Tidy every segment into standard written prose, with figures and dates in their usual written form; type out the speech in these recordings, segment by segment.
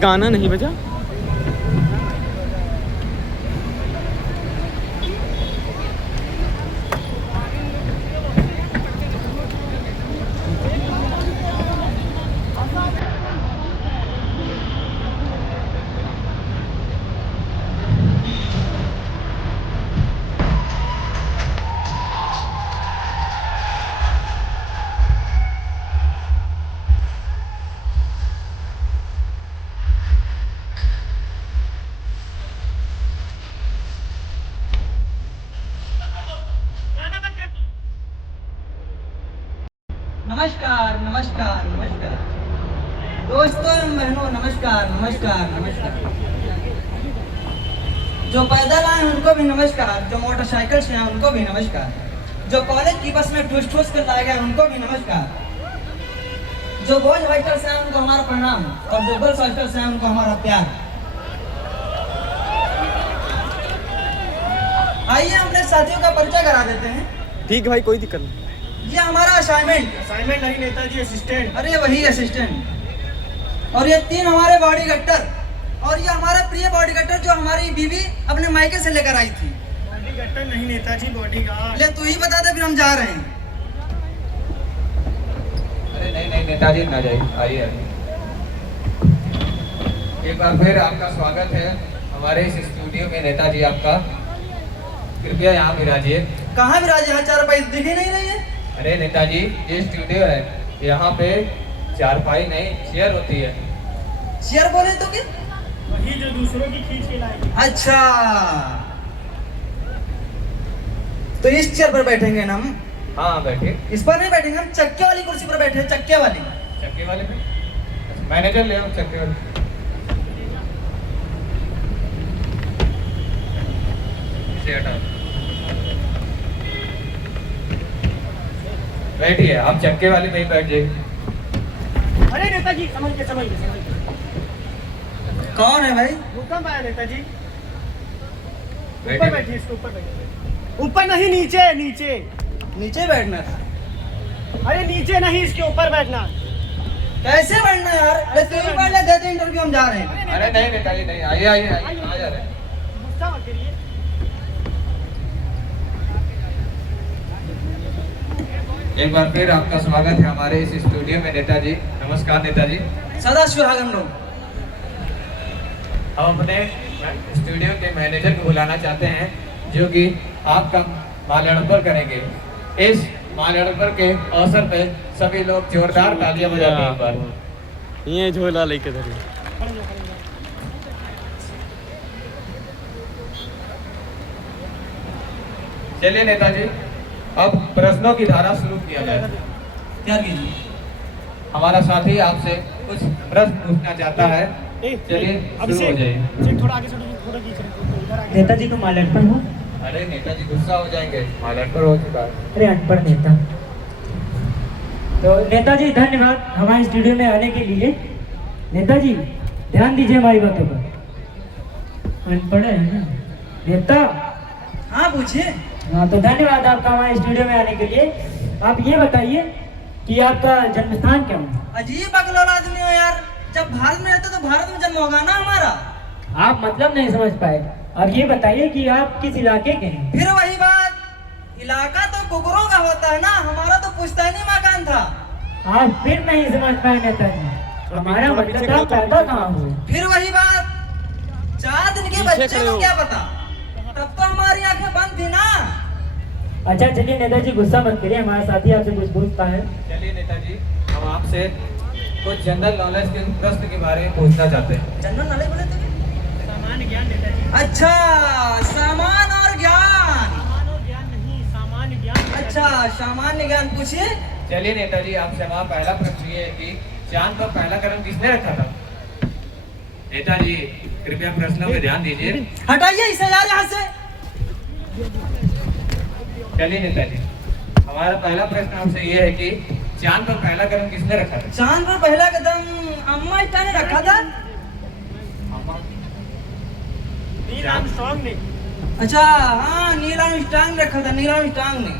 गाना नहीं बजा। नमस्कार नमस्कार नमस्कार दोस्तों एवं बहनों, नमस्कार नमस्कार नमस्कार। जो पैदल आए उनको भी नमस्कार, जो मोटरसाइकिल से आए उनको भी नमस्कार, जो कॉलेज की बस में ठूस ठूस कर लाए गए उनको भी नमस्कार, जो बोझ हॉस्टल से आए उनको हमारा प्रणाम, और जो गर्ल्स हॉस्टल से आए उनको हमारा प्यार। आइए अपने साथियों का परिचय करा देते हैं। ठीक है भाई, कोई दिक्कत नहीं। ये हमारा असाइनमेंट नहीं नेताजी, असिस्टेंट। अरे वही असिस्टेंट। और ये 3 हमारे बॉडी गट्टर, और ये हमारे प्रिय बॉडी गट्टर जो हमारी बीवी अपने मायके से लेकर आई थी। बॉडी गट्टर नहीं नेताजी, बॉडी गार्ड। ले तू ही बता दे, फिर हम जा रहे हैं। अरे नहीं नहीं नेताजी, ना जाइए, आइए आइए। एक बार फिर आपका स्वागत है हमारे इस स्टूडियो में। नेताजी आपका कृपया यहाँ विराजिए। कहाँ विराजे हैं? 4 पैसे दिख ही नहीं रही है। अरे नेताजी, ये स्टूडियो है, यहाँ पे चारपाई नहीं चेयर होती है। चेयर बोले तो क्या? वही जो दूसरों की खींच के लाएगी। अच्छा, तो इस चेयर पर बैठेंगे ना हम? हाँ बैठिए। इस पर नहीं बैठेंगे, हम चक्के वाली कुर्सी पर बैठे हैं, चक्के वाली। चक्के वाले पे मैनेजर ले आओ, चक्के वाले। इसे हटाओ। बैठिए, आप चक्के वाले पे ही बैठ जाइए। अरे नेताजी, समझ के कौन है भाई? भूकंप आया नेताजी। ऊपर बैठिए। बैठिए, इसके ऊपर बैठिए। ऊपर नहीं, नीचे नीचे। नीचे बैठना था। अरे नीचे नहीं, इसके ऊपर बैठना। कैसे बैठना यार? अरे तू ही बैठ ले, दे दे इंटरव्यू, हम जा रहे हैं। अरे नहीं नेताजी नहीं, आइए आइए आइए, कहाँ जा रहे हैं? गुस्सा मत करिए। एक बार फिर आपका स्वागत है हमारे इस स्टूडियो में नेताजी। नमस्कार नेताजी। सदा सुहागन रहो। हम अपने स्टूडियो के मैनेजर को बुलाना चाहते हैं, जो कि आपका माल्यार्पण करेंगे। इस माल्यार्पण के अवसर पे सभी लोग जोरदार तालियां बजाते हैं। एक बार ये झोला लेके धरी। चलिए नेताजी, अब प्रश्नों की धारा शुरू किया जाए। तैयार कीजिए। हमारा साथी आपसे कुछ प्रश्न पूछना चाहता है। चलिए शुरू हो जाइए। थोड़ा आगे से थोड़ा खींच रहे, इधर आगे। नेताजी को माल्यार्पण हो। अरे नेताजी गुस्सा हो जाएंगे, माल्यार्पण हो चुका है। अरे अनपढ़ नेता। तो नेताजी धन्यवाद हमारे स्टूडियो में आने के लिए। नेताजी ध्यान दीजिए हमारी बातों पर। अनपढ़ है ना नेता? हाँ पूछिए। हाँ, तो धन्यवाद आपका हमारे स्टूडियो में आने के लिए। आप ये बताइए कि आपका जन्म स्थान क्या है? अजीब अकलौल आदमी हो यार। जब भारत में रहते तो भारत में जन्म होगा ना हमारा। आप मतलब नहीं समझ पाए। अब ये बताइए कि आप किस इलाके के हैं? फिर वही बात, इलाका तो कुकुरों का होता है ना, हमारा तो पुश्तैनी मकान था। आप फिर नहीं समझ पाए नेताजी। हमारा मतलब आप पैदा कहाँ हुए? फिर वही बात, 4 दिन के बच्चे को क्या पता, तब तो हमारी आंखें बंद थी ना। अच्छा चलिए नेताजी, गुस्सा मत करिए, हमारा साथी आपसे कुछ पूछता है। चलिए नेताजी, हम आपसे कुछ जनरल नॉलेज के प्रश्न के बारे में पूछना चाहते हैं। जनरल नॉलेज बोले तो सामान्य ज्ञान नेताजी। अच्छा, सामान और ज्ञान। सामान और ज्ञान नहीं, सामान्य ज्ञान। अच्छा, सामान्य ज्ञान पूछिए। चलिए नेताजी, आपसे हमारा पहला प्रश्न ये है कि चांद पर पहला कदम किसने रखा था? नेताजी कृपया प्रश्नों पे ध्यान दीजिए। हटाइए इसे यार यहाँ से। चलिए नेताजी, हमारा पहला प्रश्न आपसे ये है कि चांद पर पहला कदम किसने रखा था? चांद पर पहला कदम अम्मा स्टार ने रखा था। नील आर्मस्ट्रांग ने। अच्छा हाँ, नील आर्मस्ट्रांग रखा था, नील आर्मस्ट्रांग ने।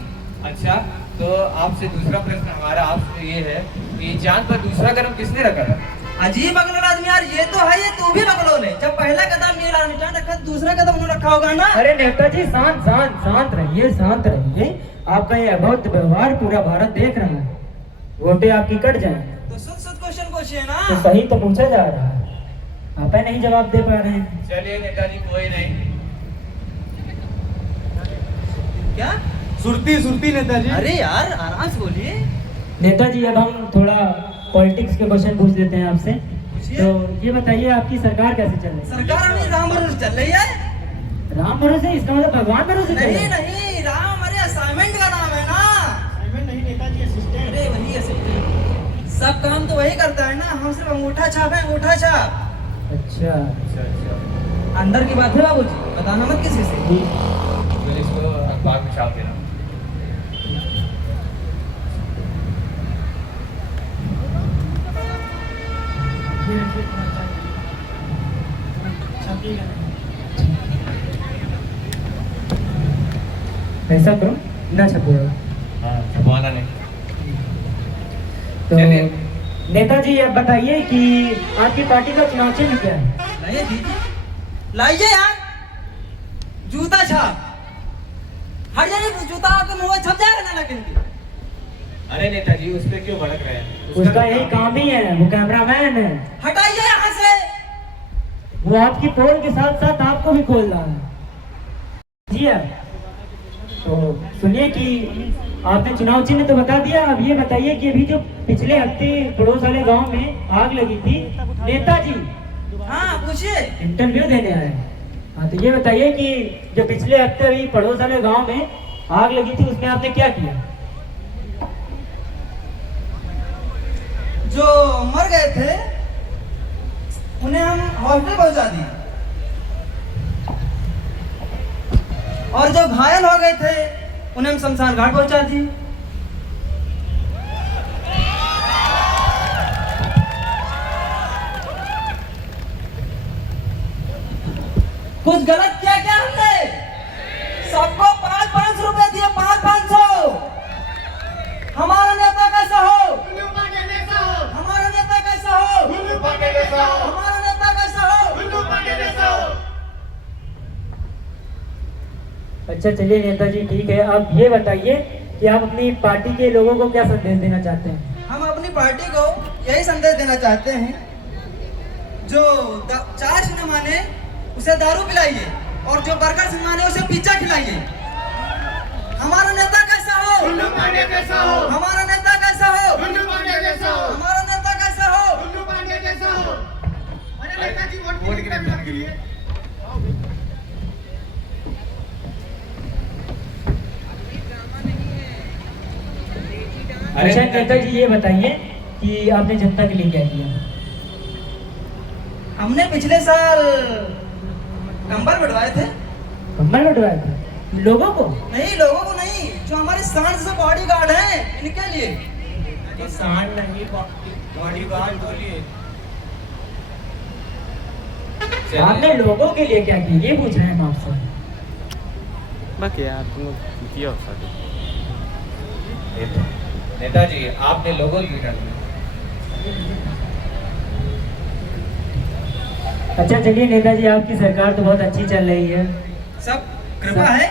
अच्छा, तो आपसे दूसरा प्रश्न हमारा आपसे ये है कि चांद पर दूसरा कदम किसने रखा था? अजीब बकलोल आदमी यार, ये तो है, ये तू भी बकलोल है। जब पहला कदम नील आर्मस्ट्रांग रखा, दूसरा कदम उन्होंने रखा होगा ना। अरे नेताजी शांत शांत शांत रहिए, शांत रहिए। आपका ये अभद्र व्यवहार पूरा भारत देख रहा है, वोटें आपकी कट जाए। तो शुद्ध शुद्ध क्वेश्चन पूछिए ना। तो सही तो पूछा जा रहा है, आप ही नहीं जवाब दे पा रहे हैं। चलिए नेताजी, कोई नहीं। क्या? सुरती सुरती नेताजी। अरे यार आराम से बोलिए। नेताजी अब हम थोड़ा पॉलिटिक्स के क्वेश्चन पूछ लेते हैं आपसे। तो ये बताइए आपकी सरकार कैसे चल रही है? सरकार अपनी राम भरोसे चल रही है। राम भरोसे, इसका मतलब भगवान भरोसे चल रही नहीं है? नहीं, राम हमारे असाइनमेंट का नाम है ना। असाइनमेंट नहीं नेताजी, असिस्टेंट। अरे वही असिस्टेंट, सब काम तो वही करता है ना, हम सिर्फ अंगूठा छाप है, अंगूठा छाप। अच्छा अच्छा, अंदर की बात है बाबूजी, बताना मत किसी से। तो इसको अखबार में छाप देना। छापिएगा नहीं। ऐसा करो ना छपेगा। हाँ, छपवाना नहीं। तो चलिए। नेताजी अब बताइए कि आपकी पार्टी का चुनाव चिन्ह क्या है? लाइए दीदी, लाइए यार, जूता छाप। हट जाइए, जूता आपके मुंह में छप जाएगा ना लेकिन। अरे नेताजी, उस पे क्यों भड़क रहे हैं? उसका यही काम ही है, वो कैमरामैन है। हटाइए यहाँ से। वो आपकी पोल के साथ साथ आपको भी खोल रहा है। जी हाँ, तो सुनिए कि आपने चुनाव चिन्ह तो बता दिया, अब ये बताइए कि अभी जो पिछले हफ्ते पड़ोस वाले गांव में आग लगी थी, नेताजी हाँ पूछिए। इंटरव्यू देने आए। हाँ, तो ये बताइए कि जो पिछले हफ्ते अभी पड़ोस वाले गांव में आग लगी थी, उसमें आपने क्या किया? जो मर गए थे उन्हें हम हॉस्पिटल पहुंचा दिए, और जो घायल हो गए थे उन्हें हम शमशान घाट पहुंचा दिए। कुछ गलत किया क्या हमने? सबको 500 रुपए दिए, 500। हमारा नेता कैसा हो? हमारा नेता कैसा हो? हमारा नेता कैसा हो? अच्छा चलिए नेताजी, ठीक है। अब ये बताइए कि आप अपनी पार्टी के लोगों को क्या संदेश देना चाहते हैं? हम अपनी पार्टी को यही संदेश देना चाहते हैं, जो चाय से न माने उसे दारू पिलाइए, और जो बर्गर से माने उसे पिज्जा खिलाइए। हमारा नेता कैसा हो? हमारा नेता कैसा हो? हमारा नेता कैसा हो? अच्छा नेताजी, ये बताइए कि आपने जनता के लिए क्या किया? हमने पिछले साल कंबल बढ़वाए थे। कंबल बंटवाए थे लोगों को? नहीं, लोगों को नहीं, जो हमारे सांड से बॉडी गार्ड हैं, इनके लिए। सांड नहीं, बॉडी गार्ड बोलिए। आपने लोगों के लिए क्या किया, ये पूछ रहे हैं हम आपसे। बाकी यार तुम किया हो सकते। नेताजी, आपने लोगों की कर दी। अच्छा चलिए नेताजी, आपकी सरकार तो बहुत अच्छी चल रही है, सब कृपा है,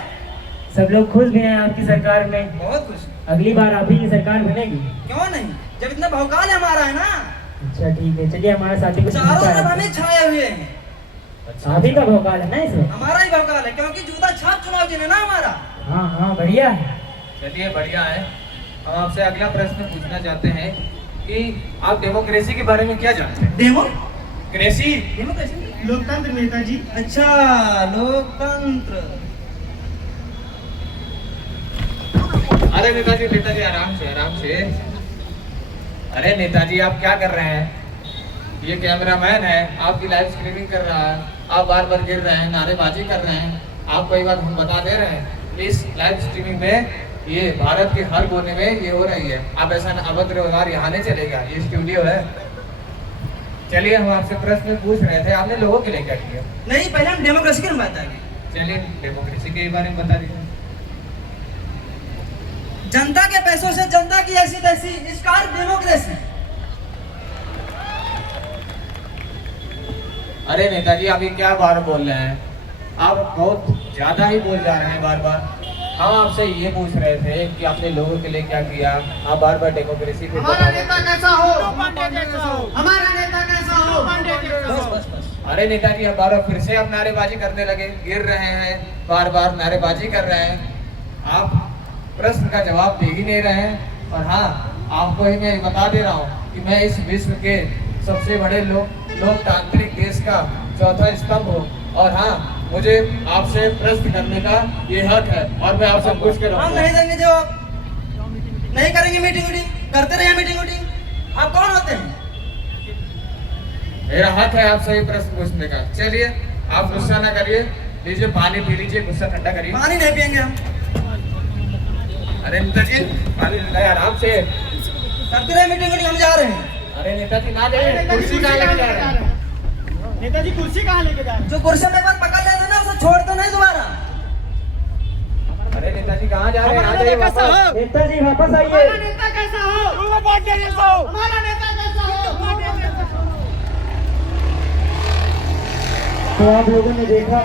सब लोग खुश भी हैं आपकी सरकार में। बहुत खुश। अगली बार आप ही की सरकार बनेगी? क्यों नहीं, जब इतना भौकाल हमारा है ना। अच्छा ठीक है, चलिए हमारे साथी को चारों तरफ हमें छाए हुए हैं। आप ही का भौकाल है ना इसमें? हमारा ही भौकाल है, क्योंकि जूता छाप चुनाव चिन्ह है ना हमारा। हाँ हाँ बढ़िया है। चलिए, बढ़िया है। हम आपसे अगला प्रश्न पूछना चाहते हैं कि आप डेमोक्रेसी के बारे में क्या जानते हैं? डेमोक्रेसी? लोकतंत्र नेताजी। अच्छा, लोकतंत्र। अरे नेताजी, नेताजी आराम से, आराम से। अरे नेताजी, आप क्या कर रहे हैं? ये कैमरामैन है, आपकी लाइव स्ट्रीमिंग कर रहा है, आप बार बार गिर रहे हैं, नारेबाजी कर रहे हैं। आपको एक बात हम बता दे रहे हैं, इस लाइव स्ट्रीमिंग में ये भारत के हर कोने में ये हो रही है। आप ऐसा अभद्र व्यवहार यहाँ नहीं चलेगा, ये स्टूडियो है। चलिए, हम आपसे प्रश्न पूछ रहे थे, आपने लोगों के लिए क्या किया? नहीं, पहले हम डेमोक्रेसी की बात आएंगे। चलिए डेमोक्रेसी के बारे में बता दीजिए। जनता के पैसों से जनता की ऐसी तैसी, इसका डेमोक्रेसी। अरे नेताजी आप ये क्या बार बोल रहे हैं? आप बहुत ज्यादा ही बोल जा रहे हैं बार बार। हम आपसे ये पूछ रहे थे कि आपने लोगों के लिए क्या किया, आप बार बार डेमोक्रेसी पे हमारा नेता कैसा हो? हमारा नेता कैसा हो? बस बस बस। अरे नेताजी अब बार बार फिर से आप नारेबाजी करने लगे, गिर रहे हैं, बार बार नारेबाजी कर रहे हैं। आप प्रश्न का जवाब दे ही नहीं रहे हैं। और हाँ, आपको ही मैं बता दे रहा हूँ कि मैं इस विश्व के सबसे बड़े लोकतांत्रिक देश का चौथा स्तंभ हूँ। और हाँ, मुझे आपसे प्रश्न करने का ये हक है और मैं आपसे पूछ कर हम नहीं देंगे जवाब, नहीं करेंगे मीटिंग वीटिंग, करते रहिए मीटिंग वीटिंग। आप कौन होते हैं? मेरा हक है आपसे ये प्रश्न पूछने का। चलिए आप गुस्सा ना करिए, लीजिए पानी पी लीजिए, गुस्सा ठंडा करिए। पानी नहीं पियेंगे हम। अरे नेताजी पानी आराम से करते रहे मीटिंग वीटिंग, हम जा रहे हैं। अरे नेताजी ना दे, कुर्सी कहाँ लेके जा रहे हैं? नेताजी कुर्सी कहाँ लेके जा रहे हैं? जो कुर्सी में एक बार पकड़ लेते ना, उसे छोड़ते नहीं दोबारा। अरे नेताजी कहाँ जा रहे हैं? आ जाइए वापस। नेताजी वापस आइए। हमारा नेता कैसा हो? हमारा नेता कैसा हो? तो आप लोगों ने देखा